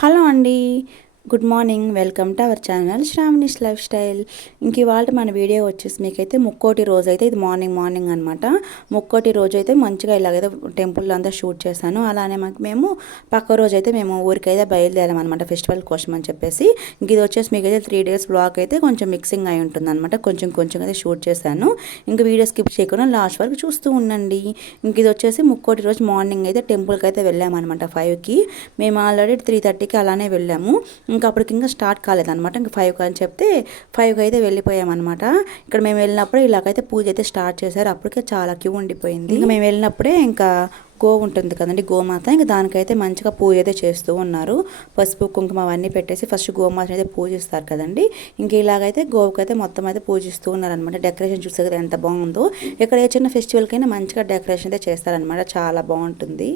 Hello అండి. Good morning welcome to our channel Sravanish lifestyle ఇంక ఇవాళ మన వీడియో వచ్చేసి మీకైతే ముక్కోటి రోజు అయితే ఇది మార్నింగ్ మార్నింగ్ అనమాట ముక్కోటి రోజు అయితే మంచిగా ఇలాగైతే టెంపుల్ అంతా షూట్ చేశాను. అలానే మాకు మేము పక్క రోజు అయితే మేము ఊరికైతే బయలుదేరామన్నమాట ఫెస్టివల్ కోసం అని చెప్పేసి. ఇంక ఇది వచ్చేసి మీకైతే త్రీ డేస్ బ్లాగ్ అయితే కొంచెం మిక్సింగ్ అయి ఉంటుంది అనమాట కొంచెం కొంచెం అయితే షూట్ చేశాను. ఇంకా వీడియో స్కిప్ చేయకుండా లాస్ట్ వరకు చూస్తూ ఉండండి. ఇంక ఇది వచ్చేసి ముక్కోటి రోజు మార్నింగ్ అయితే టెంపుల్కి అయితే వెళ్ళామన్నమాట ఫైవ్కి మేము ఆల్రెడీ త్రీ థర్టీకి అలానే వెళ్ళాము. ఇంకా అప్పటికి ఇంకా స్టార్ట్ కాలేదనమాట ఇంకా ఫైవ్ అని చెప్తే ఫైవ్కి అయితే వెళ్ళిపోయామన్నమాట. ఇక్కడ మేము వెళ్ళినప్పుడు ఇలాగైతే పూజ అయితే స్టార్ట్ చేశారు. అప్పటికే చాలా క్యూ ఉండిపోయింది. ఇంకా మేము వెళ్ళినప్పుడే ఇంకా గో ఉంటుంది కదండి గోమాత. ఇంకా దానికైతే మంచిగా పూజ అయితే చేస్తూ ఉన్నారు. పసుపు కుంకుమ అవన్నీ పెట్టేసి ఫస్ట్ గోమాతని అయితే పూజిస్తారు కదండి. ఇంక ఇలాగైతే గోవుకైతే మొత్తం అయితే పూజిస్తూ ఉన్నారనమాట డెకరేషన్ చూసే కదా ఎంత బాగుందో. ఇక్కడ ఏ చిన్న ఫెస్టివల్కైనా మంచిగా డెకరేషన్ అయితే చేస్తారనమాట చాలా బాగుంటుంది.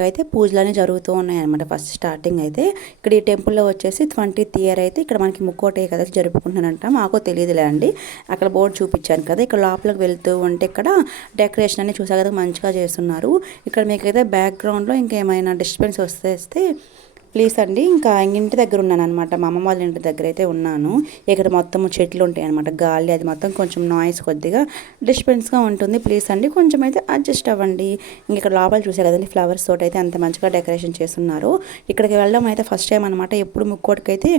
ఇలాగైతే పూజలన్నీ జరుగుతూ ఉన్నాయన్నమాట. ఫస్ట్ స్టార్టింగ్ అయితే ఇక్కడ ఈ టెంపుల్లో వచ్చేసి ట్వంటీ ఇయర్ అయితే ఇక్కడ మనకి ముక్కోటే కదా జరుపుకుంటున్నానంట మాకు తెలియదులే అండి. అక్కడ బోర్డు చూపించాను కదా ఇక్కడ లోపలికి వెళ్తూ ఉంటే ఇక్కడ డెకరేషన్ అన్ని చూసా కదా మంచిగా చేస్తున్నారు. ఇక్కడ మీకైతే బ్యాక్గ్రౌండ్లో ఇంకేమైనా డిస్టర్బెన్స్ వస్తే ప్లీజ్ అండి ఇంకా ఇంటి దగ్గర ఉన్నాను అనమాట మా అమ్మ వాళ్ళ ఇంటి దగ్గర అయితే ఉన్నాను. ఇక్కడ మొత్తం చెట్లు ఉంటాయి అనమాట గాలి అది మొత్తం కొంచెం నాయిస్ కొద్దిగా డిస్టర్బెన్స్గా ఉంటుంది. ప్లీజ్ అండి కొంచెం అయితే అడ్జస్ట్ అవ్వండి. ఇంక ఇక్కడ లోపల చూసే కదండి ఫ్లవర్స్ తోటి అయితే అంత మంచిగా డెకరేషన్ చేస్తున్నారు. ఇక్కడికి వెళ్ళడం అయితే ఫస్ట్ టైం అనమాట ఎప్పుడు ముక్కోటికి అయితే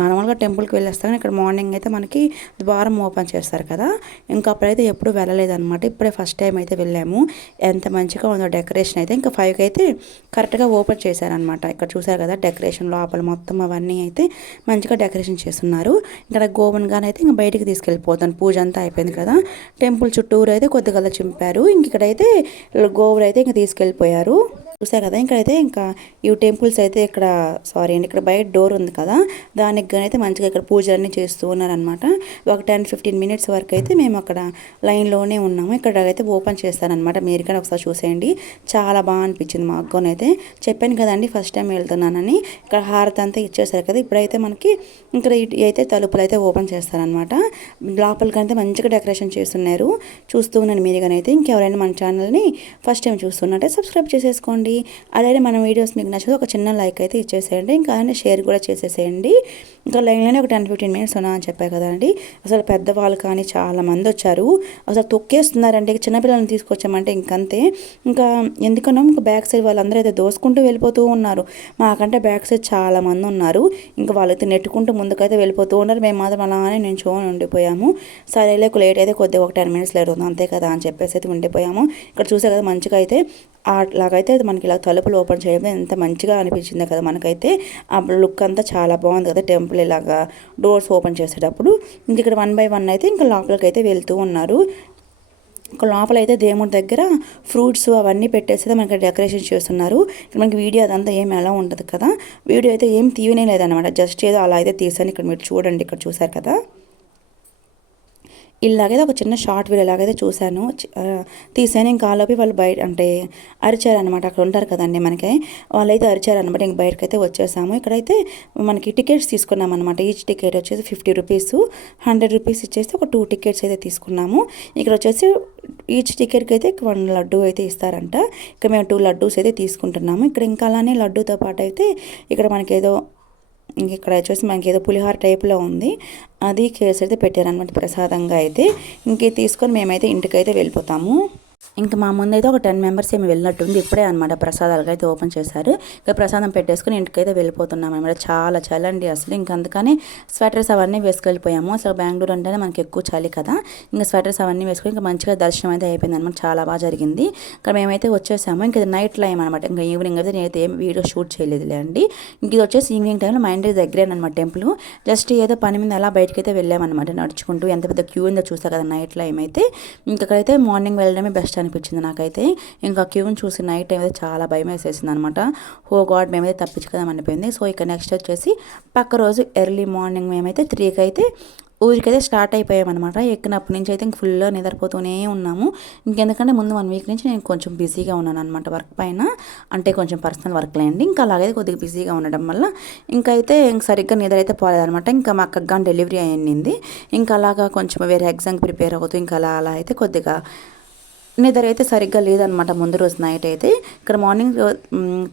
నార్మల్గా టెంపుల్కి వెళ్ళేస్తాను. ఇక్కడ మార్నింగ్ అయితే మనకి ద్వారం ఓపెన్ చేస్తారు కదా. ఇంకా అప్పుడైతే ఎప్పుడు వెళ్ళలేదన్నమాట. ఇప్పుడే ఫస్ట్ టైం అయితే వెళ్ళాము. ఎంత మంచిగా ఉందో డెకరేషన్ అయితే. ఇంకా ఫైవ్కి అయితే కరెక్ట్గా ఓపెన్ చేశారనమాట ఇక్కడ చూసారు కదా డెకరేషన్ లోపల మొత్తం అవన్నీ అయితే మంచిగా డెకరేషన్ చేస్తున్నారు. ఇక్కడ గోవన్గానే అయితే ఇంకా బయటికి తీసుకెళ్ళిపోతాను. పూజ అంతా అయిపోయింది కదా. టెంపుల్ చుట్టూరు అయితే కొద్దిగా చింపారు. ఇంక ఇక్కడైతే గోవులు అయితే ఇంక తీసుకెళ్ళిపోయారు. చూసారు కదా ఇక్కడైతే ఇంకా ఈ టెంపుల్స్ అయితే ఇక్కడ సారీ అండి ఇక్కడ బయట డోర్ ఉంది కదా దానికి కానీ అయితే మంచిగా ఇక్కడ పూజలన్నీ చేస్తూ ఉన్నారనమాట ఒక టెన్ ఫిఫ్టీన్ మినిట్స్ వరకు అయితే మేము అక్కడ లైన్లోనే ఉన్నాము. ఇక్కడ అయితే ఓపెన్ చేస్తారనమాట మీరు కానీ ఒకసారి చూసేయండి. చాలా బాగా అనిపించింది మా అక్కనైతే చెప్పాను కదండి ఫస్ట్ టైం వెళ్తున్నానని. ఇక్కడ హారతి అంతా ఇచ్చేసారు కదా ఇప్పుడైతే మనకి ఇక్కడ అయితే తలుపులు అయితే ఓపెన్ చేస్తారనమాట లోపలికి అయితే మంచిగా డెకరేషన్ చేస్తున్నారు. చూస్తూ ఉన్నాను మీరు కానీ అయితే. ఇంకెవరైనా మన ఛానల్ని ఫస్ట్ టైం చూస్తున్నట్టే సబ్స్క్రైబ్ చేసేసుకోండి. అలాగే మన వీడియోస్ మీకు నచ్చితే ఒక చిన్న లైక్ అయితే ఇచ్చేసేయండి. ఇంకా అలానే షేర్ కూడా చేసేసేయండి. ఇంకా లైన్లోనే ఒక టెన్ ఫిఫ్టీన్ మినిట్స్ ఉన్నా అని చెప్పారు కదండి. అసలు పెద్దవాళ్ళు కానీ చాలా మంది వచ్చారు. అసలు తొక్కేస్తున్నారండి చిన్నపిల్లల్ని తీసుకొచ్చామంటే ఇంకంతే. ఇంకా ఎందుకనో ఇంకా బ్యాక్ సైడ్ వాళ్ళందరూ అయితే దోసుకుంటూ వెళ్ళిపోతూ ఉన్నారు. మాకంటే బ్యాక్ సైడ్ చాలా మంది ఉన్నారు. ఇంకా వాళ్ళైతే నెట్టుకుంటూ ముందుకైతే వెళ్ళిపోతూ ఉన్నారు. మేము మాత్రం అలానే నేను చూని ఉండిపోయాము. సరేలే లేట్ అయితే కొద్దిగా ఒక టెన్ మినిట్స్ లేట్ ఉంది అంతే కదా అని చెప్పేసి అయితే ఉండిపోయాము. ఇక్కడ చూసే కదా మంచిగా అయితే అట్లాగైతే మనకి ఇలా తలుపులు ఓపెన్ చేయడం ఎంత మంచిగా అనిపించింది కదా మనకైతే. ఆ లుక్ అంతా చాలా బాగుంది కదా టెంపుల్ ఇలాగా డోర్స్ ఓపెన్ చేసేటప్పుడు. ఇంక ఇక్కడ వన్ బై వన్ అయితే ఇంకా లోపలికి అయితే వెళ్తూ ఉన్నారు. ఇంకా లోపల అయితే దేవుడి దగ్గర ఫ్రూట్స్ అవన్నీ పెట్టేసి మనకి డెకరేషన్ చేస్తున్నారు. మనకి వీడియో అదంతా ఏం ఎలా ఉంటుంది కదా. వీడియో అయితే ఏం తీయనే లేదనమాట జస్ట్ ఏదో అలా అయితే తీసాను. ఇక్కడ మీరు చూడండి. ఇక్కడ చూసారు కదా. ఇలాగైతే ఒక చిన్న షార్ట్ వీడియో లాగైతే చూశాను. తీసాను ఇంకా ఆలోపి వాళ్ళు బయట అంటే అరిచారనమాట అక్కడ ఉంటారు కదండి మనకి. వాళ్ళైతే అరిచారనమాట ఇంక బయటకైతే వచ్చేసాము. ఇక్కడైతే మనకి టికెట్స్ తీసుకున్నాం అనమాట ఈచ్ టికెట్ వచ్చేసి ఫిఫ్టీ రూపీస్ హండ్రెడ్ రూపీస్ ఇచ్చేసి ఒక టూ టికెట్స్ అయితే తీసుకున్నాము. ఇక్కడ వచ్చేసి ఈచ్ టికెట్కి అయితే వన్ లడ్డు అయితే ఇస్తారంట. ఇక్కడ మేము టూ లడ్డూస్ అయితే తీసుకుంటున్నాము. ఇక్కడ ఇంకా అలానే లడ్డూతో పాటు అయితే ఇక్కడ మనకి ఏదో ఇంక ఇక్కడ వచ్చేసి మనకి ఏదో పులిహోర టైప్లో ఉంది. అది కేసు అయితే పెట్టారనమాట ప్రసాదంగా అయితే. ఇంక తీసుకొని మేమైతే ఇంటికైతే వెళ్ళిపోతాము. ఇంకా మా ముందు అయితే ఒక టెన్ మెంబర్స్ ఏమి వెళ్ళినట్టుంది. ఇప్పుడే అనమాట ప్రసాదాలుగా అయితే ఓపెన్ చేశారు. ఇంకా ప్రసాదం పెట్టేసుకుని ఇంటికైతే వెళ్ళిపోతున్నాం అనమాట చాలా చలి అండి అసలు. ఇంకా అందుకని స్వెటర్స్ అవన్నీ వేసుకెళ్ళిపోయాము. అసలు బెంగళూరు అంటేనే మనకి ఎక్కువ చలి కదా. ఇంకా స్వెటర్స్ అవన్నీ వేసుకొని ఇంకా మంచిగా దర్శనం అయితే అయిపోయింది అనమాట చాలా బాగా జరిగింది. ఇక్కడ మేమైతే వచ్చేసాము. ఇంకా ఇది నైట్ టైం అనమాట ఇంకా ఈవినింగ్ అయితే నేనైతే ఏం వీడియో షూట్ చేయలేదులే అండి. ఇంక ఇది వచ్చేసి ఈవినింగ్ టైంలో మా ఇంటి దగ్గరే అనమాట టెంపుల్. జస్ట్ ఏదో పని మీద అలా బయటకి అయితే వెళ్ళామన్నమాట. నడుచుకుంటూ ఎంత పెద్ద క్యూ ఉందో చూసా కదా నైట్ టైం అయితే. ఇంకక్కడైతే మార్నింగ్ వెళ్ళడమే బెస్ట్ అనిపించింది నాకైతే. ఇంకా క్యూని చూసి నైట్ టైం అయితే చాలా భయం వేసేసింది అనమాట హో గాడ్ మేమైతే తప్పించుకుందాం అనిపోయింది. సో ఇక నెక్స్ట్ వచ్చేసి పక్క రోజు ఎర్లీ మార్నింగ్ మేమైతే త్రీకి అయితే ఊరికైతే స్టార్ట్ అయిపోయామన్నమాట ఎక్కినప్పటి నుంచి అయితే ఇంక ఫుల్గా నిద్రపోతూనే ఉన్నాము. ఇంకెందుకంటే ముందు వన్ వీక్ నుంచి నేను కొంచెం బిజీగా ఉన్నాను అనమాట వర్క్ పైన. అంటే కొంచెం పర్సనల్ వర్క్లే అండి. ఇంకా అలాగైతే కొద్దిగా బిజీగా ఉండడం వల్ల ఇంకా అయితే ఇంక సరిగ్గా నిద్ర అయితే పోలేదనమాట. ఇంకా మా అక్కకు కానీ డెలివరీ అయ్యింది. ఇంకా అలాగా కొంచెం వేరే ఎగ్జామ్కి ప్రిపేర్ అవుతూ ఇంకా అలా అలా అయితే కొద్దిగా నిద్ర అయితే సరిగ్గా లేదనమాట ముందు రోజు నైట్ అయితే. ఇక్కడ మార్నింగ్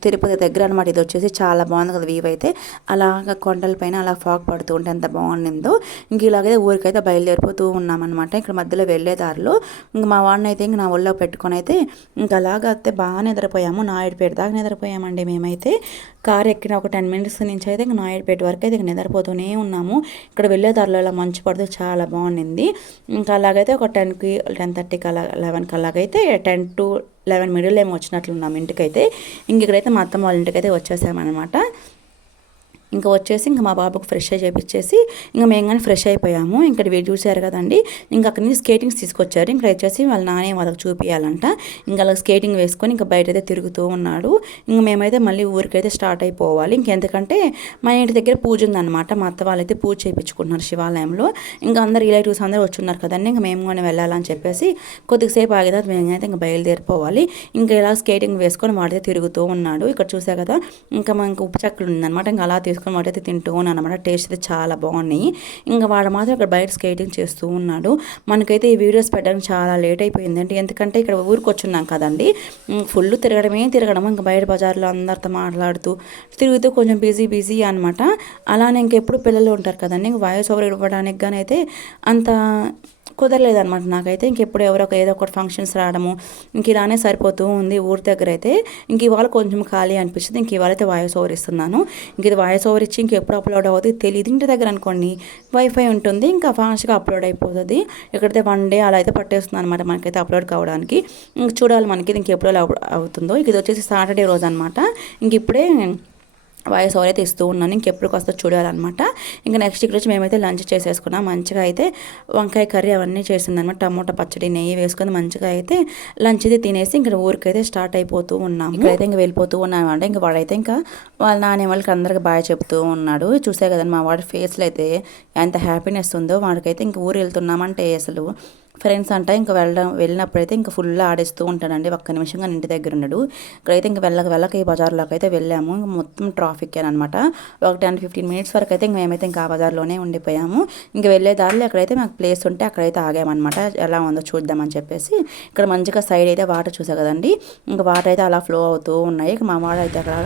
తిరుపతి దగ్గర అనమాట ఇది వచ్చేసి చాలా బాగుంది కదా వ్యూ అయితే. అలాగ కొండల పైన అలా ఫాగ్ పడుతూ ఉంటే ఎంత బాగుండిందో. ఇంక ఇలాగైతే ఊరికైతే బయలుదేరిపోతూ ఉన్నామన్నమాట. ఇక్కడ మధ్యలో వెళ్ళే దారిలో ఇంక మా వాడిని అయితే ఇంక నా ఒళ్ళో పెట్టుకొని అయితే ఇంకా అలాగ అయితే బాగా నిద్రపోయాము. నాయుడుపేట దాకా నిద్రపోయామండి మేమైతే. కార్ ఎక్కిన ఒక టెన్ మినిట్స్ నుంచి అయితే ఇంకా నాయుడుపేట వరకు అయితే ఇంక నిద్రపోతూనే ఉన్నాము. ఇక్కడ వెళ్ళే దారిలో ఇలా మంచు పడుతూ చాలా బాగుండింది. ఇంకా అలాగైతే ఒక టెన్కి టెన్ థర్టీకి అలా లెవెన్కి అలాగైతే టెన్ టు లెవెన్ మిడిల్ ఏమో వచ్చినట్లున్నాం ఇంటికైతే. ఇంక ఇక్కడైతే మా అత్తమ్మ వాళ్ళ ఇంటికైతే వచ్చేసామన్నమాట. ఇంకా వచ్చేసి ఇంకా మా బాబుకు ఫ్రెష్ అయ్యి చేపించేసి ఇంకా మేము కానీ ఫ్రెష్ అయిపోయాము. ఇంకా వీడు చూశారు కదండి. ఇంకా అక్కడి నుంచి స్కేటింగ్స్ తీసుకొచ్చారు. ఇంకా వచ్చేసి వాళ్ళ నానే వాళ్ళకి చూపించాలంట ఇంకా అలా స్కేటింగ్ వేసుకొని ఇంకా బయట అయితే తిరుగుతూ ఉన్నాడు. ఇంకా మేమైతే మళ్ళీ ఊరికైతే స్టార్ట్ అయిపోవాలి. ఇంకెందుకంటే మా ఇంటి దగ్గర పూజ ఉందన్నమాట. మా అత్త వాళ్ళైతే పూజ చేయించుకుంటున్నారు శివాలయంలో. ఇంకా అందరు రిలేటివ్స్ అందరూ వచ్చున్నారు కదండి. ఇంకా మేము కూడా వెళ్ళాలని చెప్పేసి కొద్దిసేపు ఆగితే అయితే ఇంకా బయలుదేరిపోవాలి. ఇంకా ఇలా స్కేటింగ్ వేసుకొని వాడితే తిరుగుతూ ఉన్నాడు. ఇక్కడ చూసా కదా. ఇంకా మనకు ఉప్పు చెక్కలు ఉందన్నమాట. ఇంకా అలా తీసుకొని వాడైతే తింటూ ఉన్నాను అనమాట టేస్ట్ అయితే చాలా బాగున్నాయి. ఇంకా వాడు మాత్రం ఇక్కడ బయట స్కేటింగ్ చేస్తూ ఉన్నాడు. మనకైతే ఈ వీడియోస్ పెట్టడానికి చాలా లేట్ అయిపోయింది. అంటే ఎందుకంటే ఇక్కడ ఊరికి వచ్చున్నాం కదండి. ఫుల్ తిరగడమే తిరగడం. ఇంకా బయట బజార్లో అందరితో మాట్లాడుతూ తిరుగుతూ కొంచెం బిజీ బిజీ అనమాట అలానే ఇంకెప్పుడు పిల్లలు ఉంటారు కదండి. ఇంక వాయిస్ ఓవర్ ఇవ్వడానికి కానీ అయితే అంత కుదరలేదనమాట నాకైతే. ఇంకెప్పుడు ఎవరో ఏదో ఒకటి ఫంక్షన్స్ రావడము ఇంక ఇలానే సరిపోతూ ఉంది ఊరి దగ్గర అయితే ఇంక ఇవాళ కొంచెం ఖాళీ అనిపిస్తుంది. ఇంక ఇవాళైతే వాయిస్ ఓవర్ ఇస్తున్నాను. ఇంక ఇది వాయిస్ ఓవర్ ఇచ్చి ఇంకెప్పుడు అప్లోడ్ అవుతుంది తెలియదు ఇంటి దగ్గర అనుకోండి వైఫై ఉంటుంది. ఇంకా ఫాస్ట్గా అప్లోడ్ అయిపోతుంది. ఎక్కడైతే వన్ డే అలా అయితే పట్టేస్తుంది అనమాట మనకైతే అప్లోడ్ కావడానికి. ఇంక చూడాలి మనకి ఇది ఇంకెప్పుడు అలా అవుతుందో. ఇది వచ్చేసి సాటర్డే రోజు అనమాట ఇంక ఇప్పుడే వాయిస్ ఓవర్ అయితే ఇస్తూ ఉన్నాను ఇంకెప్పుడు వస్తా చూడాలన్నమాట. ఇంకా నెక్స్ట్ ఇక్కడ వచ్చి మేమైతే లంచ్ చేసేసుకున్నాం. మంచిగా అయితే వంకాయ కర్రీ అవన్నీ చేసిందనమాట టమోటా పచ్చడి నెయ్యి వేసుకొని మంచిగా అయితే లంచ్ అయితే తినేసి ఇంకా ఊరికైతే స్టార్ట్ అయిపోతూ ఉన్నాం. ఇక్కడైతే ఇంకా వెళ్ళిపోతూ ఉన్నాం అంటే ఇంకా వాడైతే ఇంకా వాళ్ళ నాన్న వాళ్ళకి అందరికి బాగా చెప్తూ ఉన్నాడు. చూసే కదండి మా వాడి ఫేస్లో అయితే ఎంత హ్యాపీనెస్ ఉందో వాడికైతే ఇంక ఊరు వెళ్తున్నామంటే అసలు ఫ్రెండ్స్ అంట ఇంకా వెళ్ళడం వెళ్ళినప్పుడైతే ఇంకా ఫుల్ ఆడేస్తూ ఉంటాడండి ఒక్క నిమిషంగా ఇంటి దగ్గర ఉన్నాడు ఇక్కడైతే ఇంకా వెళ్ళక వెళ్ళక ఈ బజార్లోకి అయితే వెళ్ళాము. ఇంకా మొత్తం ట్రాఫిక్ అనమాట. ఒక టెన్ ఫిఫ్టీన్ మినిట్స్ వరకు అయితే ఇంకా మేమైతే ఇంకా ఆ బజార్లోనే ఉండిపోయాము. ఇంకా వెళ్ళే దారిలో ఎక్కడైతే మాకు ప్లేస్ ఉంటే అక్కడైతే ఆగామన్నమాట. ఎలా ఉందో చూద్దామని చెప్పేసి. ఇక్కడ మంచిగా సైడ్ అయితే వాటర్ చూసా కదండి. ఇంకా వాటర్ అయితే అలా ఫ్లో అవుతూ ఉన్నాయి. ఇంకా మా వాడు అయితే అక్కడ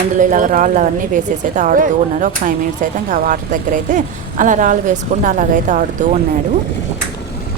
అందులో ఇలా రాళ్ళు అవన్నీ వేసేసి అయితే ఆడుతూ ఉన్నారు ఒక ఫైవ్ మినిట్స్ అయితే ఇంకా వాటర్ దగ్గర అయితే అలా రాళ్ళు వేసుకుంటూ అలాగైతే ఆడుతూ ఉన్నాడు.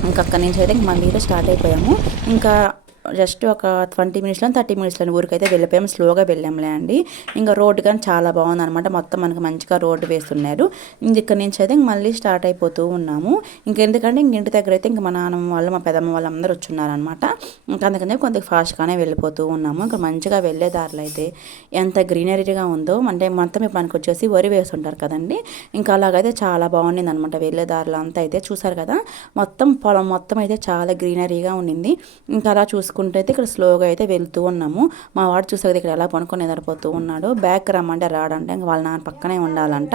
ఇంకా అక్కడి నుంచి అయితే ఇంక మళ్ళీ స్టార్ట్ అయిపోయాము. ఇంకా జస్ట్ ఒక ట్వంటీ మినిట్స్లో థర్టీ మినిట్స్లో ఊరికైతే వెళ్ళిపోయాము స్లోగా వెళ్ళాంలే అండి. ఇంకా రోడ్డు కానీ చాలా బాగుంది అనమాట మొత్తం మనకి మంచిగా రోడ్డు వేస్తున్నారు. ఇంక ఇక్కడ నుంచి అయితే మళ్ళీ స్టార్ట్ అయిపోతూ ఉన్నాము. ఇంకెందుకంటే ఇంక ఇంటి దగ్గర అయితే ఇంక మా నాన్నమ్మ వాళ్ళు మా పెదమ్మ వాళ్ళు అందరూ వచ్చున్నారనమాట ఇంకా అందుకనే కొంత ఫాస్ట్గానే వెళ్ళిపోతూ ఉన్నాము. ఇంకా మంచిగా వెళ్ళే దారిలో అయితే ఎంత గ్రీనరీగా ఉందో అంటే మొత్తం ఇప్పుడు మనకు వచ్చేసి వరి వేస్తుంటారు కదండి. ఇంకా అలాగైతే చాలా బాగుండింది అనమాట వెళ్ళే దారిలో అంతా అయితే. చూసారు కదా? మొత్తం పొలం మొత్తం అయితే చాలా గ్రీనరీగా ఉండింది. ఇంకా అలా చూసుకుంటే అయితే ఇక్కడ స్లోగా అయితే వెళ్తూ ఉన్నాము. మా వాడు చూసాక ఇక్కడ ఎలా పనుకొని నిద్రపోతూ ఉన్నాడు. బ్యాక్ రమ్మంటే రాడంటే. ఇంకా వాళ్ళ నాన్న పక్కనే ఉండాలంట.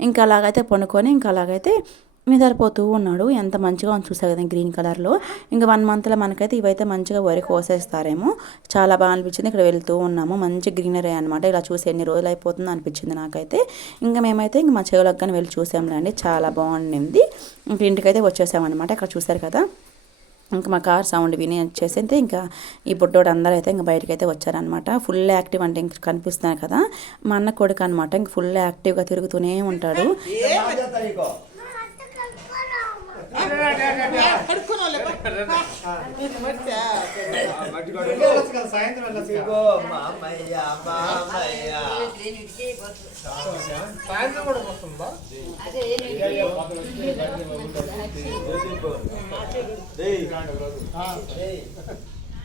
ఇంకా అలాగైతే పనుకొని ఇంకా అలాగైతే నిద్రపోతూ ఉన్నాడు. ఎంత మంచిగా ఉంది చూసా కదా గ్రీన్ కలర్లో. ఇంకా వన్ మంత్లో మనకైతే ఇవైతే మంచిగా వరి కోసేస్తారేమో. చాలా బాగా అనిపించింది ఇక్కడ వెళ్తూ ఉన్నాము. మంచి గ్రీనరీ అనమాట ఇలా చూసి ఎన్ని రోజులు అయిపోతుందో అనిపించింది నాకైతే. ఇంకా మేమైతే ఇంకా మా చెవులకు కానీ వెళ్ళి చూసాంలేండి. చాలా బాగుండింది. ఇంక ఇంటికైతే వచ్చేసామన్నమాట. ఇక్కడ చూసారు కదా. ఇంకా మా కార్ సౌండ్ విని వచ్చేసి ఇంకా ఈ బుడ్డోడు అందరూ అయితే ఇంకా బయటకు అయితే వచ్చారనమాట ఫుల్ యాక్టివ్ అంటే ఇంక కనిపిస్తున్నాయి కదా. మా అన్న కొడుకు అనమాట ఇంక ఫుల్ యాక్టివ్గా తిరుగుతూనే ఉంటాడు. సాయంత్రం వెళ్ళొచ్చు ఇదిగో మామయ్య మామయ్య సాయంత్రం కూడా వస్తుందా డేయ్ డేయ్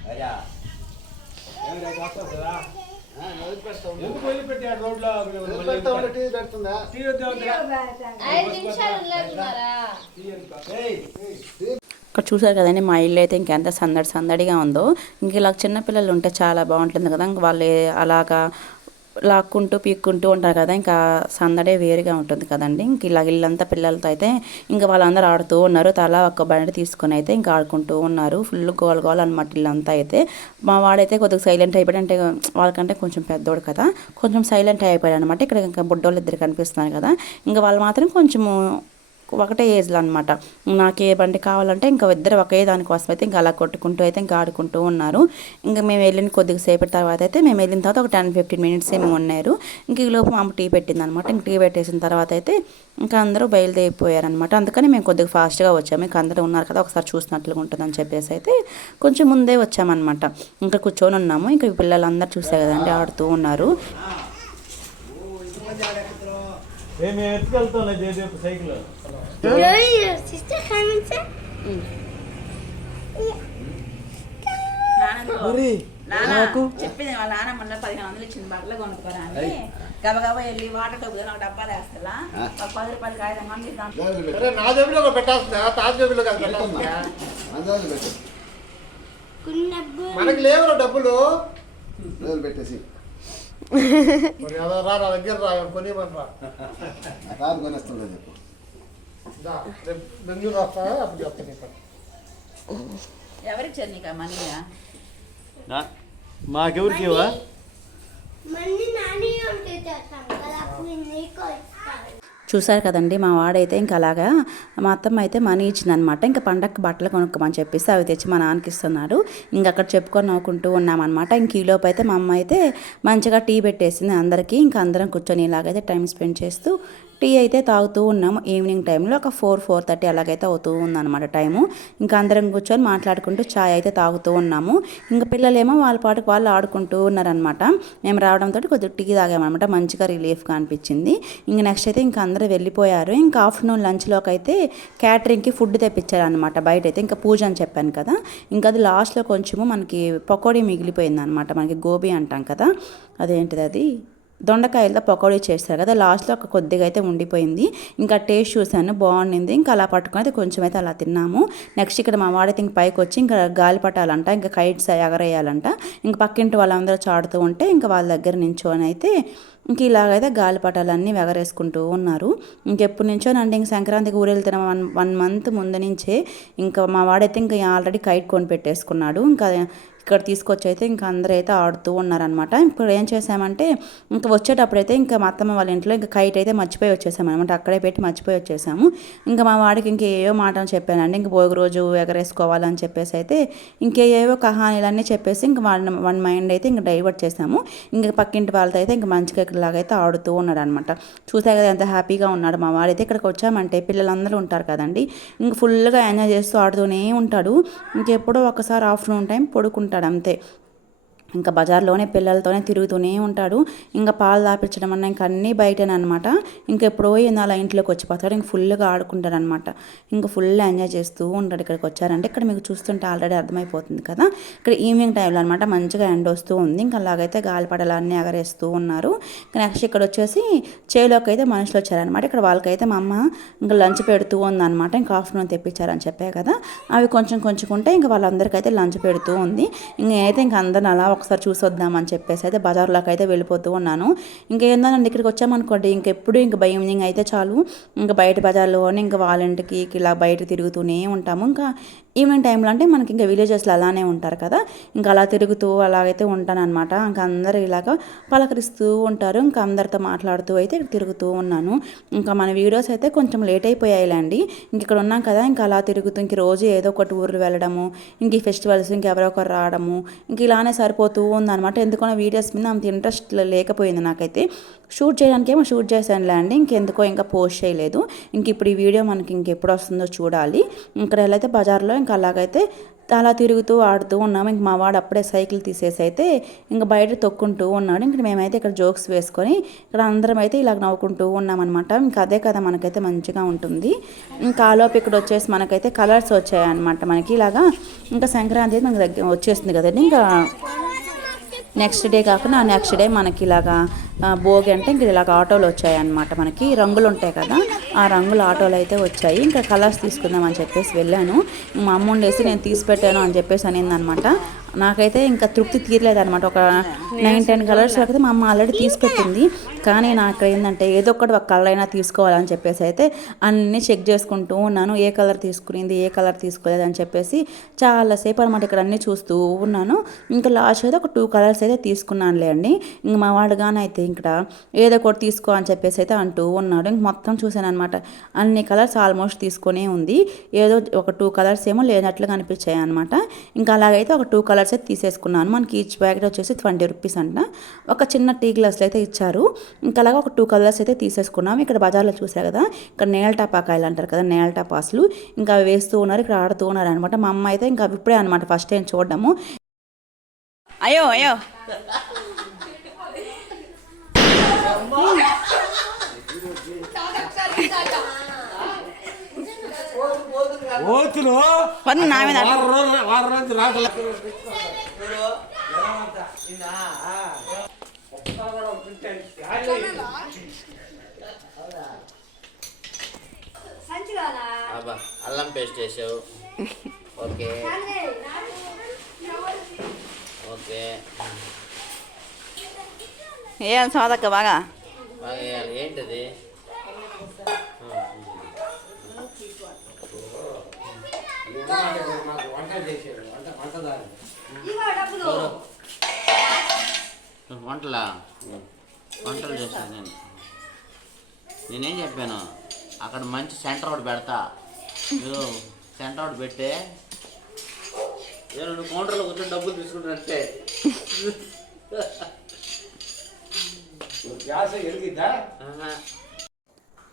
అయ్యా ఎందుకు వదిలిపెట్టాడు రోడ్లో టీ పెడుతుందా? టీ ఐదు నిమిషాలు ఉండలేకున్నారా డేయ్ ఇక్కడ చూసారు కదండి మా ఇల్లు అయితే ఇంకెంత సందడి సందడిగా ఉందో. ఇంక ఇలా చిన్నపిల్లలు ఉంటే చాలా బాగుంటుంది కదా. ఇంక వాళ్ళు అలాగా లాక్కుంటూ పీక్కుంటూ ఉంటారు కదా ఇంకా సందడే వేరుగా ఉంటుంది కదండి. ఇంక ఇలా ఇల్లంతా పిల్లలతో అయితే ఇంకా వాళ్ళందరూ ఆడుతూ ఉన్నారు. తలా ఒక్క బండి తీసుకొని అయితే ఇంకా ఆడుకుంటూ ఉన్నారు. ఫుల్ గోల గోల్ అనమాట ఇల్లంతా అయితే. మా వాడైతే కొద్దిగా సైలెంట్ అయిపోయాడు. అంటే వాళ్ళకంటే కొంచెం పెద్దోడు కదా కొంచెం సైలెంట్ అయిపోయాడు అనమాట ఇక్కడ ఇంకా బుడ్డోళ్ళు ఇద్దరు కనిపిస్తున్నారు కదా. ఇంకా వాళ్ళు మాత్రం కొంచెము ఒకటే ఏజ్లో అనమాట నాకు ఏ బండి కావాలంటే ఇంకా ఇద్దరు ఒకే దానికోసం అయితే ఇంకా అలా కొట్టుకుంటూ అయితే ఇంకా ఆడుకుంటూ ఉన్నారు. ఇంకా మేము వెళ్ళిన కొద్దిగా సేపటి తర్వాత అయితే మేము వెళ్ళిన తర్వాత ఒక టెన్ ఫిఫ్టీన్ మినిట్స్ ఏమో ఉన్నారు. ఇంక ఈ లోపు మా టీ పెట్టింది అనమాట ఇంక టీ పెట్టేసిన తర్వాత అయితే ఇంకా అందరూ బయలుదేరిపోయారనమాట అందుకని మేము కొద్దిగా ఫాస్ట్గా వచ్చాము. ఇంకా అందరూ ఉన్నారు కదా ఒకసారి చూసినట్లుగా ఉంటుందని చెప్పేసి అయితే కొంచెం ముందే వచ్చామన్నమాట. ఇంకా కూర్చొని ఉన్నాము. ఇంకా పిల్లలందరూ చూసే కదండి ఆడుతూ ఉన్నారు. మేము ఎత్తుకెళ్తాం జేజేపు సైకిల్. Sister comments? నాకు? చెప్పింది వాళ్ళ నాన్న మొన్న పదిహేను వందలు ఇచ్చింది బట్టలు కొనుక్కోరా అని గబగబా వెళ్ళి వాటర్ టబ్బు ఒక డబ్బాలు వేస్తా ఒక పది రూపాయలు కాగితం మంది దాంట్లో అరే నా జేబులో ఒకటి పెట్టాల్సిందా తాత జేబులో కాదు పెట్టాల్సిందా. కున్నబ్బు మనకి లేవురా డబ్బులు. పెట్టేసి. మరి అదో రా నా దగ్గర రా కొనివ్వను రా. ఆ కారు కొనేస్తుండే చెప్పు. బెంగళూరు వస్తా అప్పుడు చెప్తాను ఎవరిచ్చారు నీకు ఆ మనీ మాకెవరికి ఇవ్వా? మళ్ళీ నాని ఉంటే చేస్తాం కదా అప్పుడు నీకు ఇస్తాను చూసారు కదండి మా వాడైతే ఇంకా అలాగా మా అత్తమ్మ అయితే మనీ ఇచ్చిందనమాట. ఇంకా పండగకి బట్టలు కొనుక్కోమని చెప్పేసి అవి తెచ్చి మా నాన్నకి ఇస్తున్నాడు. ఇంకా అక్కడ చెప్పుకొని నవ్వుకుంటూ ఉన్నామన్నమాట ఇంక ఈలోపు అయితే మా అమ్మ అయితే మంచిగా టీ పెట్టేసింది అందరికీ. ఇంకా అందరం కూర్చొని ఇలాగైతే టైం స్పెండ్ చేస్తూ టీ అయితే తాగుతూ ఉన్నాము. ఈవినింగ్ టైంలో ఒక ఫోర్ ఫోర్ థర్టీ అలాగైతే అవుతూ ఉందన్నమాట టైము ఇంకా అందరం కూర్చొని మాట్లాడుకుంటూ చాయ్ అయితే తాగుతూ ఉన్నాము. ఇంకా పిల్లలేమో వాళ్ళ పాటుకు వాళ్ళు ఆడుకుంటూ ఉన్నారనమాట మేము రావడంతో కొద్దిగా టీ తాగామన్నమాట. మంచిగా రిలీఫ్గా అనిపించింది. ఇంక నెక్స్ట్ అయితే ఇంకా అందరూ వెళ్ళిపోయారు. ఇంకా ఆఫ్టర్నూన్ లంచ్లోకి అయితే క్యాటరింగ్కి ఫుడ్ తెప్పించారనమాట బయట అయితే ఇంకా పూజ అని చెప్పాను కదా. ఇంకా అది లాస్ట్లో కొంచెము మనకి పకోడీ మిగిలిపోయింది అనమాట మనకి గోబీ అంటాం కదా. అదేంటిది అది? దొండకాయలతో పకోడీ చేస్తారు కదా లాస్ట్లో ఒక కొద్దిగా అయితే ఉండిపోయింది. ఇంకా టేస్ట్ చూశాను బాగుండింది. ఇంకా అలా పట్టుకొని అయితే కొంచెం అయితే అలా తిన్నాము. నెక్స్ట్ ఇక్కడ మా వాడైతే ఇంక పైకి వచ్చి ఇంకా గాలి పట్టాలంట ఇంకా కైట్స్ ఎగరేయాలంట ఇంకా పక్కింటి వాళ్ళందరూ చాడుతూ ఉంటే ఇంకా వాళ్ళ దగ్గర నించోని అయితే ఇంక ఇలాగైతే గాలిపటాలన్నీ ఎగరేసుకుంటూ ఉన్నారు. ఇంకెప్పటి నుంచో నండి ఇంక సంక్రాంతికి ఊరు వెళ్తున్న వన్ వన్ మంత్ ముందు నుంచే ఇంకా మా వాడైతే ఇంకా ఆల్రెడీ కైట్ కొని పెట్టేసుకున్నాడు. ఇంకా ఇక్కడ తీసుకొచ్చి అయితే ఇంకా అందరూ అయితే ఆడుతూ ఉన్నారనమాట ఇప్పుడు ఏం చేసామంటే ఇంకా వచ్చేటప్పుడు అయితే ఇంకా మా అత్తమ్మ వాళ్ళ ఇంట్లో ఇంకా కైట్ అయితే మర్చిపోయి వచ్చేసాము అనమాట అక్కడే పెట్టి మర్చిపోయి వచ్చేసాము. ఇంకా మా వాడికి ఇంకా ఏవో మాటలు చెప్పానండి. ఇంక భోగి రోజు ఎగరేసుకోవాలని చెప్పేసి అయితే ఇంకేవో కహానీలన్నీ చెప్పేసి ఇంకా వాడిని వన్ మైండ్ అయితే ఇంకా డైవర్ట్ చేసాము. ఇంకా పక్కింటి వాళ్ళతో అయితే ఇంకా మంచిగా ఇక్కడలాగైతే ఆడుతూ ఉన్నాడు అనమాట చూసా కదా ఎంత హ్యాపీగా ఉన్నాడు మా వాడైతే ఇక్కడికి వచ్చామంటే పిల్లలందరూ ఉంటారు కదండి. ఇంక ఫుల్గా ఎంజాయ్ చేస్తూ ఆడుతూనే ఉంటాడు. ఇంకెప్పుడో ఒకసారి ఆఫ్టర్నూన్ టైం పడుకుంటాడు అంతే. ఇంకా బజార్లోనే పిల్లలతోనే తిరుగుతూనే ఉంటాడు. ఇంకా పాలు దాపించడం అన్న ఇంకా అన్నీ బయటనే అనమాట ఇంకా ఎప్పుడో ఏందో అలా ఇంట్లోకి వచ్చిపోతాడు ఇంక ఫుల్గా ఆడుకుంటాడు అనమాట ఇంకా ఫుల్ ఎంజాయ్ చేస్తూ ఉంటాడు ఇక్కడికి వచ్చారంటే. ఇక్కడ మీకు చూస్తుంటే ఆల్రెడీ అర్థమైపోతుంది కదా. ఇక్కడ ఈవినింగ్ టైంలో అనమాట మంచిగా ఎండ వస్తూ ఉంది. ఇంకా అలాగైతే గాలిపటాలు అన్నీ ఎగరేస్తూ ఉన్నారు. ఇంకా నెక్స్ట్ ఇక్కడ వచ్చేసి చేలోకి అయితే మనుషులు వచ్చారనమాట ఇక్కడ వాళ్ళకైతే మా అమ్మ ఇంకా లంచ్ పెడుతూ ఉందన్నమాట. ఇంకా ఆఫ్టర్నూన్ తెప్పించారని చెప్పే కదా. అవి కొంచెం కొంచెం ఉంటే ఇంకా వాళ్ళందరికైతే లంచ్ పెడుతూ ఉంది. ఇంకా నేనైతే ఇంకా అందరిని అలా ఒకసారి చూసి వద్దామని చెప్పేసి అయితే బజార్లోకి అయితే వెళ్ళిపోతూ ఉన్నాను. ఇంకేందోనండి ఇక్కడికి వచ్చామనుకోండి ఇంకెప్పుడు ఇంక ఈవినింగ్ అయితే చాలు. ఇంకా బయట బజార్లోనే ఇంకా వాళ్ళ ఇంటికి ఇలా బయట తిరుగుతూనే ఉంటాము. ఇంకా ఈవినింగ్ టైంలో అంటే మనకి ఇంకా విలేజెస్లో అలానే ఉంటారు కదా. ఇంకా అలా తిరుగుతూ అలాగైతే ఉంటానన్నమాట. ఇంకా అందరూ ఇలాగ పలకరిస్తూ ఉంటారు. ఇంకా అందరితో మాట్లాడుతూ అయితే ఇక్కడ తిరుగుతూ ఉన్నాను. ఇంకా మన వీడియోస్ అయితే కొంచెం లేట్ అయిపోయాయిలేండి. ఇంక ఇక్కడ ఉన్నాం కదా ఇంకా అలా తిరుగుతూ ఇంక రోజు ఏదో ఒకటి ఊర్లు వెళ్ళడము ఇంక ఈ ఫెస్టివల్స్ ఇంకెవరో ఒకరు రావడము ఇంక ఇలానే సరిపోతూ ఉందన్నమాట. ఎందుకో వీడియోస్ మీద అంత ఇంట్రెస్ట్ లేకపోయింది నాకైతే. షూట్ చేయడానికి ఏమో షూట్ చేశానులే అండి ఇంకెందుకో ఇంకా పోస్ట్ చేయలేదు. ఇంక ఇప్పుడు ఈ వీడియో మనకి ఇంకెప్పుడు వస్తుందో చూడాలి. ఇక్కడ అయితే బజార్లో ఇంకా అలాగైతే అలా తిరుగుతూ ఆడుతూ ఉన్నాము ఇంక మా వాడు అప్పుడే సైకిల్ తీసేసి అయితే ఇంక బయట తొక్కుంటూ ఉన్నాడు. ఇంక మేమైతే ఇక్కడ జోక్స్ వేసుకొని ఇక్కడ అందరం అయితే ఇలా నవ్వుకుంటూ ఉన్నామన్నమాట. ఇంకా అదే కదా మనకైతే మంచిగా ఉంటుంది. ఇంకా ఆలోపు ఇక్కడ వచ్చేసి మనకైతే కలర్స్ వచ్చాయన్నమాట. మనకి ఇలాగా ఇంకా సంక్రాంతి అయితే మనకి దగ్గర వచ్చేస్తుంది కదండి. ఇంకా నెక్స్ట్ డే కాకుండా నెక్స్ట్ డే మనకి ఇలాగా భోగి అంటే ఇంక ఇలాగ ఆటోలు వచ్చాయన్నమాట మనకి. రంగులు ఉంటాయి కదా ఆ రంగుల ఆటోలు అయితే వచ్చాయి. ఇంకా కలర్స్ తీసుకుందాం అని చెప్పేసి వెళ్ళాను. మా అమ్మ ఉండేసి నేను తీసి పెట్టాను అని చెప్పేసి అనిందనమాట నాకైతే ఇంకా తృప్తి తీరలేదు అనమాట ఒక నైన్ టెన్ కలర్స్ అయితే మా అమ్మ ఆల్రెడీ తీసుకెట్టింది కానీ నాకు ఏంటంటే ఏదో ఒకటి ఒక కలర్ అయినా తీసుకోవాలని చెప్పేసి అయితే అన్నీ చెక్ చేసుకుంటూ ఉన్నాను. ఏ కలర్ తీసుకునింది ఏ కలర్ తీసుకోలేదు అని చెప్పేసి చాలాసేపు అనమాట ఇక్కడ అన్నీ చూస్తూ ఉన్నాను. ఇంకా లాస్ట్ అయితే ఒక టూ కలర్స్ అయితే తీసుకున్నానులే అండి. ఇంక మా వాడుగానే అయితే ఇక్కడ ఏదో ఒకటి తీసుకో అని చెప్పేసి అయితే అంటూ ఉన్నాడు. ఇంక మొత్తం చూశాను అనమాట అన్ని కలర్స్ ఆల్మోస్ట్ తీసుకునే ఉంది. ఏదో ఒక టూ కలర్స్ ఏమో లేనట్లు కనిపించాయి అనమాట ఇంకా అలాగైతే ఒక టూ కలర్స్ అయితే తీసేసుకున్నాను. మనకి ఈచ్ ప్యాకెట్ వచ్చేసి ట్వంటీ రూపీస్ అంట. ఒక చిన్న టీ గ్లాసులు అయితే ఇచ్చారు. ఇంకా అలాగా ఒక టూ కలర్స్ అయితే తీసేసుకున్నాం ఇక్కడ బజార్లో చూసారు కదా ఇక్కడ నేల టపాకాయలు అంటారు కదా నేల టపాసులు. ఇంకా వేస్తూ ఉన్నారు ఇక్కడ ఆడుతూ ఉన్నారు అనమాట మా అమ్మ అయితే ఇంకా ఇప్పుడే అనమాట ఫస్ట్ టైం చూడడము. అయ్యో అయ్యో. ఓతులు? వద్దు నా మీద అల్లం పేస్ట్ వేసావు ఓకే. ఓకే. ఏం సోదక్క బాగా? బాగా వేయాలి. వంట చేసేది వంట వంటదారి వంటలా? వంటలు చేస్తాను నేను. నేనేం చెప్పాను? అక్కడ మంచి సెంటర్ ఒకటి పెడతా. నువ్వు సెంటర్ ఒకటి పెట్టే. నువ్వు కౌంటర్లో కూర్చొని డబ్బులు తీసుకుంటున్నట్టే గ్యాస్ ఎరిగిద్దా.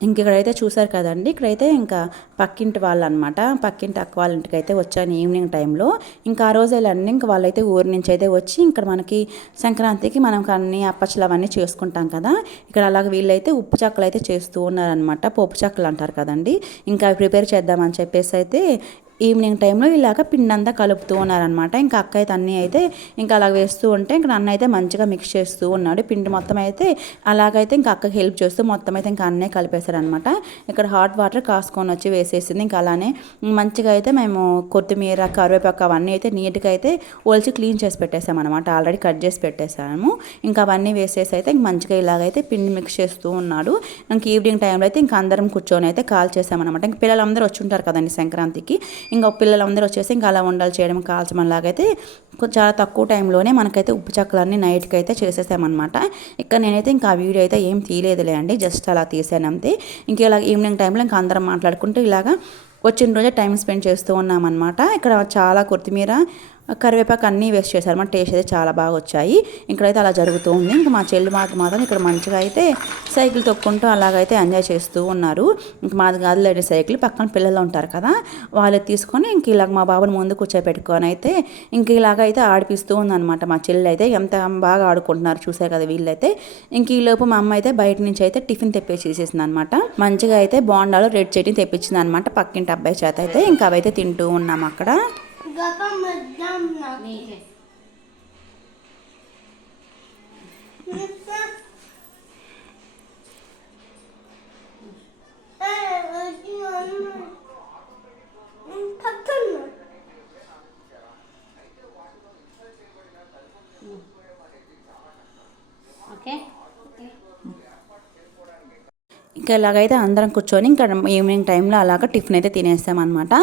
ఇంక ఇక్కడైతే చూసారు కదండి. ఇక్కడైతే ఇంకా పక్కింటి వాళ్ళు అనమాట పక్కింటి అక్క వాళ్ళ ఇంటికి అయితే వచ్చాను ఈవినింగ్ టైంలో. ఇంకా ఆ రోజు వెళ్ళండి. ఇంకా వాళ్ళైతే ఊరి నుంచి అయితే వచ్చి ఇక్కడ మనకి సంక్రాంతికి మనం అన్ని అప్పచ్చలు అవన్నీ చేసుకుంటాం కదా. ఇక్కడ అలాగ వీళ్ళైతే ఉప్పు చెక్కలు అయితే చేస్తూ ఉన్నారనమాట. పోపు చెక్కలు అంటారు కదండి. ఇంకా అవి ప్రిపేర్ చేద్దామని చెప్పేసి అయితే ఈవినింగ్ టైంలో ఇలాగ పిండి అంతా కలుపుతూ ఉన్నారనమాట ఇంకా అక్క అయితే అన్నీ అయితే ఇంకా అలా వేస్తూ ఉంటే ఇంకా నన్ను అయితే మంచిగా మిక్స్ చేస్తూ ఉన్నాడు. పిండి మొత్తం అయితే అలాగైతే ఇంకా అక్కకి హెల్ప్ చేస్తూ మొత్తం అయితే ఇంకా అన్నీ కలిపేశారనమాట ఇక్కడ హాట్ వాటర్ కాసుకొని వచ్చి వేసేసింది. ఇంకా అలానే మంచిగా అయితే మేము కొత్తిమీర కరివేపాకు అవన్నీ అయితే నీట్గా అయితే ఒలిచి క్లీన్ చేసి పెట్టేసాం ఆల్రెడీ కట్ చేసి పెట్టేసాము. ఇంకా అవన్నీ వేసేసి అయితే ఇంక మంచిగా ఇలాగైతే పిండి మిక్స్ చేస్తూ ఉన్నాడు. ఇంక ఈవినింగ్ టైంలో అయితే ఇంకా అందరం కూర్చొని అయితే కాల్ చేసామన్నమాట. ఇంక పిల్లలందరూ వచ్చి ఉంటారు కదండి సంక్రాంతికి. ఇంకా పిల్లలందరూ వచ్చేసి ఇంకా అలా ఉండాలి చేయడం కాల్చడం చాలా తక్కువ టైంలోనే మనకైతే ఉప్పు చక్కలన్నీ నైట్కి అయితే చేసేసామన్నమాట. ఇక్కడ నేనైతే ఇంకా ఆ వీడియో అయితే ఏం తీయలేదులే అండి జస్ట్ అలా తీసాను అంతే. ఇంక ఇలా ఈవినింగ్ టైంలో ఇంకా అందరం మాట్లాడుకుంటూ ఇలాగా వచ్చిన రోజే టైం స్పెండ్ చేస్తూ ఉన్నామన్నమాట. ఇక్కడ చాలా కొత్తిమీర కరివేపాకు అన్నీ వేస్ట్ చేశారు. మన టేస్ట్ అయితే చాలా బాగా వచ్చాయి. ఇక్కడైతే అలా జరుగుతూ ఉంది. ఇంకా మా చెల్లి మాకు మాత్రం ఇక్కడ మంచిగా అయితే సైకిల్ తొక్కుంటూ అలాగైతే ఎంజాయ్ చేస్తూ ఉన్నారు. ఇంక మాది కాదు లేడీ సైకిల్. పక్కన పిల్లలు ఉంటారు కదా వాళ్ళు తీసుకొని ఇంక ఇలాగ మా బాబుని ముందు కూర్చోపెట్టుకొని అయితే ఇంక ఇలాగైతే ఆడిపిస్తూ ఉందన్నమాట. మా చెల్లి అయితే ఎంత బాగా ఆడుకుంటున్నారు చూసే కదా వీళ్ళైతే. ఇంక ఈ లోపు మా అమ్మ అయితే బయట నుంచి అయితే టిఫిన్ తెప్పేసి చేసేసింది అనమాట మంచిగా అయితే బాండాలు రెడ్ చట్నీ తెప్పించింది అనమాట పక్కింటి అబ్బాయి చేత అయితే. ఇంకా అవైతే తింటూ ఉన్నాం అక్కడ. గప్ప మధ్యం నాకు పక్కన ఇంకా ఇలాగైతే అందరం కూర్చొని ఇంకా ఈవినింగ్ టైంలో అలాగ టిఫిన్ అయితే తినేస్తామన్నమాట.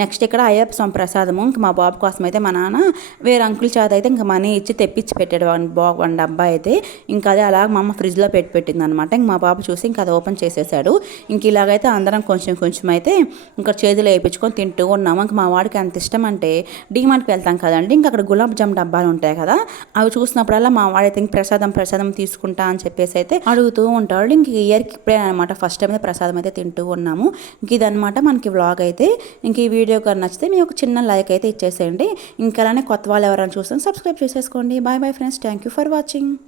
నెక్స్ట్ ఇక్కడ అయ్యప్ప స్వామి ప్రసాదము ఇంకా మా బాబు కోసం అయితే మా నాన్న వేరే అంకుల్ చేత అయితే ఇంకా మనీ ఇచ్చి తెప్పించి పెట్టాడు వన్ బా వన్ డబ్బా అయితే. ఇంకా అదే అలాగ మా అమ్మ ఫ్రిడ్జ్లో పెట్టి పెట్టింది అనమాట ఇంక మా బాబు చూసి ఇంకా అది ఓపెన్ చేసేసాడు. ఇంక ఇలాగైతే అందరం కొంచెం కొంచెం అయితే ఇంకా చేతులు వేయించుకొని తింటూ ఉన్నాము. ఇంకా మా వాడికి అంత ఇష్టం అంటే డిమార్ట్కి వెళ్తాం కదండి. ఇంకా అక్కడ గులాబ్ జామ్ డబ్బాలు ఉంటాయి కదా అవి చూసినప్పుడల్లా మా వాడైతే ఇంక ప్రసాదం ప్రసాదం తీసుకుంటా అని చెప్పేసి అయితే అడుగుతూ ఉంటాడు. ఇంక ఇయర్కి ఇప్పుడే అనమాట ఫస్ట్ టైం అయితే ప్రసాదం అయితే తింటూ ఉన్నాము. ఇంక ఇదనమాట మనకి వ్లాగ్ అయితే. ఇంక ఈ వీడియో కానీ నచ్చితే మీ ఒక చిన్న లైక్ అయితే ఇచ్చేసేయండి. ఇంకా అలానే కొత్త వాళ్ళు ఎవరైనా చూస్తే సబ్స్క్రైబ్ చేసేసుకోండి. Bye bye friends thank you for watching